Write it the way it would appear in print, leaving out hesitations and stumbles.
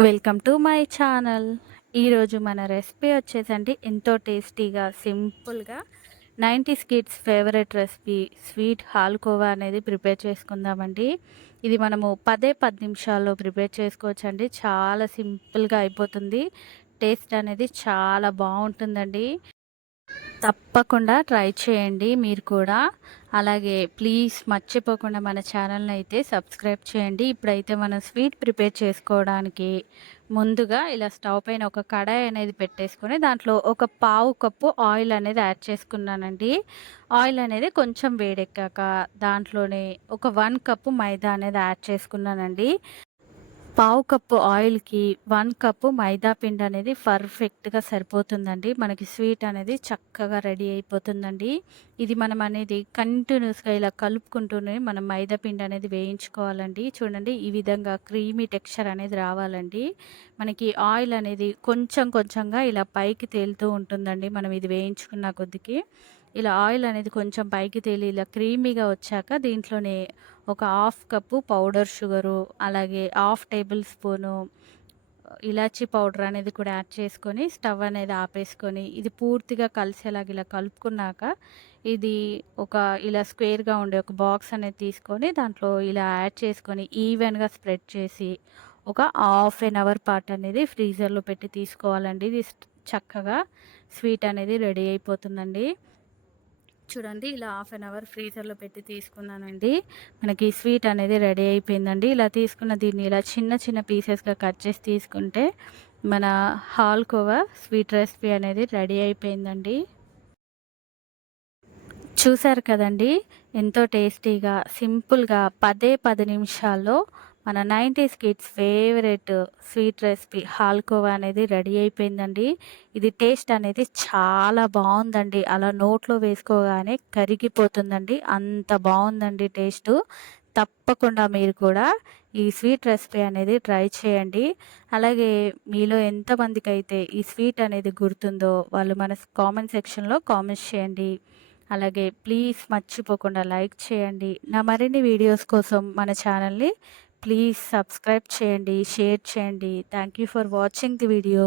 Welcome to my channel. ఈరోజు మన recipe వచ్చేసండి ఎంతో టేస్టీగా సింపుల్గా 90s kids favourite recipe sweet halkova అనేది ప్రిపేర్ చేసుకుందామండి. ఇది మనము 10 నిమిషాల్లో ప్రిపేర్ చేసుకోవచ్చండి. చాలా సింపుల్గా అయిపోతుంది. టేస్ట్ అనేది చాలా బాగుంటుందండి. తప్పకుండా ట్రై చేయండి మీరు కూడా. అలాగే ప్లీజ్ మర్చిపోకుండా మన ఛానల్ని అయితే సబ్స్క్రైబ్ చేయండి. ఇప్పుడైతే మనం స్వీట్ ప్రిపేర్ చేసుకోవడానికి ముందుగా ఇలా స్టవ్ పైన ఒక కడాయి అనేది పెట్టేసుకొని దాంట్లో ఒక పావు కప్పు ఆయిల్ అనేది యాడ్ చేసుకున్నానండి. ఆయిల్ అనేది కొంచెం వేడెక్కాక దాంట్లోనే ఒక 1 కప్పు మైదా అనేది యాడ్ చేసుకున్నానండి. పావు కప్పు ఆయిల్‌కి 1 కప్పు మైదా పిండి అనేది పర్ఫెక్ట్‌గా సరిపోతుందండి. మనకి స్వీట్ అనేది చక్కగా రెడీ అయిపోతుందండి. ఇది మనం అనేది కంటిన్యూస్‌గా ఇలా కలుపుకుంటూనే మనం మైదా పిండి అనేది వేయించుకోవాలండి. చూడండి ఈ విధంగా క్రీమీ టెక్స్చర్ అనేది రావాలండి. మనకి ఆయిల్ అనేది కొంచెం కొంచెంగా ఇలా పైకి తేలుతూ ఉంటుందండి. మనం ఇది వేయించుకున్న కొద్దికి. ఇలా ఆయిల్ అనేది కొంచెం పైకి తేలి ఇలా క్రీమీగా వచ్చాక దీంట్లోనే ఒక హాఫ్ కప్పు పౌడర్ షుగరు, అలాగే హాఫ్ టేబుల్ స్పూను ఇలాచీ పౌడర్ అనేది కూడా యాడ్ చేసుకొని స్టవ్ అనేది ఆపేసుకొని ఇది పూర్తిగా కలిసేలాగా ఇలా కలుపుకున్నాక ఇది ఒక ఇలా స్క్వేర్‌గా ఉండే ఒక బాక్స్ అనేది తీసుకొని దాంట్లో ఇలా యాడ్ చేసుకొని ఈవెన్‌గా స్ప్రెడ్ చేసి ఒక హాఫ్ ఎన్ అవర్ పాటు అనేది ఫ్రీజర్‌లో పెట్టి తీసుకోవాలండి. ఇది చక్కగా స్వీట్ అనేది రెడీ అయిపోతుందండి. చూడండి ఇలా హాఫ్ అన్ అవర్ ఫ్రీజర్‌లో పెట్టి తీసుకున్నానండి. మనకి స్వీట్ అనేది రెడీ అయిపోయిందండి. ఇలా తీసుకున్న దీన్ని ఇలా చిన్న చిన్న పీసెస్‌గా కట్ చేసి తీసుకుంటే మన హాల్కోవా స్వీట్ రెసిపీ అనేది రెడీ అయిపోయిందండి. చూసారు కదండీ! ఎంతో టేస్టీగా, సింపుల్‌గా 10 నిమిషాల్లో మన 90s kids favourite sweet recipe halkova అనేది రెడీ అయిపోయిందండి. ఇది టేస్ట్ అనేది చాలా బావుందండి. అలా నోట్లో వేసుకోగానే కరిగిపోతుందండి. అంత బావుందండి టేస్టు. తప్పకుండా మీరు కూడా ఈ స్వీట్ రెసిపీ అనేది ట్రై చేయండి. అలాగే మీలో ఎంతమందికైతే ఈ స్వీట్ అనేది గుర్తుందో వాళ్ళు మన కామెంట్ సెక్షన్‌లో కామెంట్స్ చేయండి. అలాగే ప్లీజ్ మర్చిపోకుండా లైక్ చేయండి. నా మరిన్ని వీడియోస్ కోసం మన ఛానల్‌ని ప్లీజ్ సబ్స్క్రైబ్ చేయండి, షేర్ చేయండి. Thank you for watching the video.